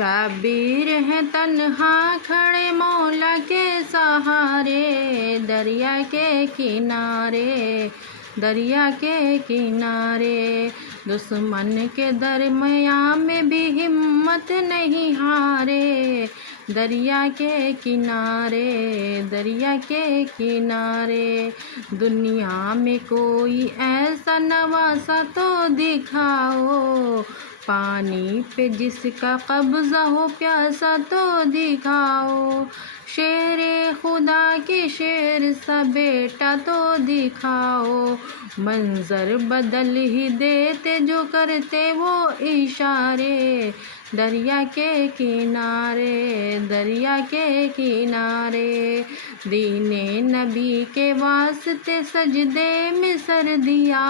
شبیر ہیں تنہا کھڑے مولا کے سہارے، دریا کے کنارے، دریا کے کنارے۔ دشمن کے درمیان میں بھی ہمت نہیں ہارے، دریا کے کنارے، دریا کے کنارے۔ دنیا میں کوئی ایسا نواسہ تو دکھاؤ، پانی پہ جس کا قبضہ ہو پیاسا تو دکھاؤ، شیر خدا کے شیر سا بیٹا تو دکھاؤ۔ منظر بدل ہی دیتے جو کرتے وہ اشارے، دریا کے کنارے، دریا کے کنارے۔ دین نبی کے واسطے سجدے میں سر دیا،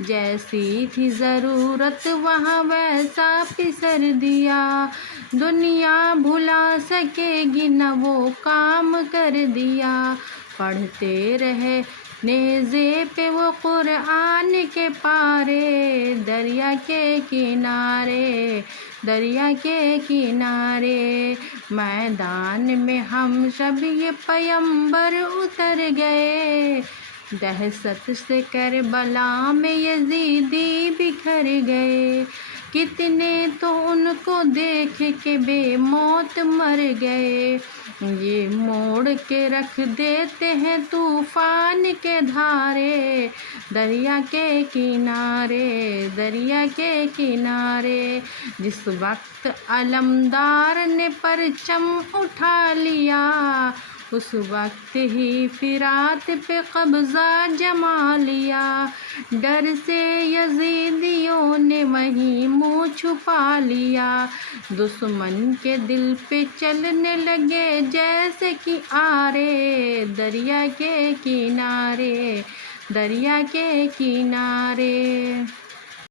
جیسی تھی ضرورت وہاں ویسا پسر دیا۔ دنیا بھلا سکے گی نہ وہ کام کر دیا، پڑھتے رہے نیزے پہ وہ قرآن کے پارے، دریا کے کنارے، دریا کے کنارے۔ میدان میں ہم شب یہ پیمبر اتر گئے، دہشت سے کربلا میں یزیدی بکھر گئے، کتنے تو ان کو دیکھ کے بے موت مر گئے۔ یہ موڑ کے رکھ دیتے ہیں طوفان کے دھارے، دریا کے کنارے، دریا کے کنارے۔ جس وقت علمدار نے پرچم اٹھا لیا، اس وقت ہی فرات پہ قبضہ جما لیا، ڈر سے یزیدیوں نے وہیں منہ چھپا لیا۔ دشمن کے دل پہ چلنے لگے جیسے کہ آرے، دریا کے کنارے، دریا کے کنارے۔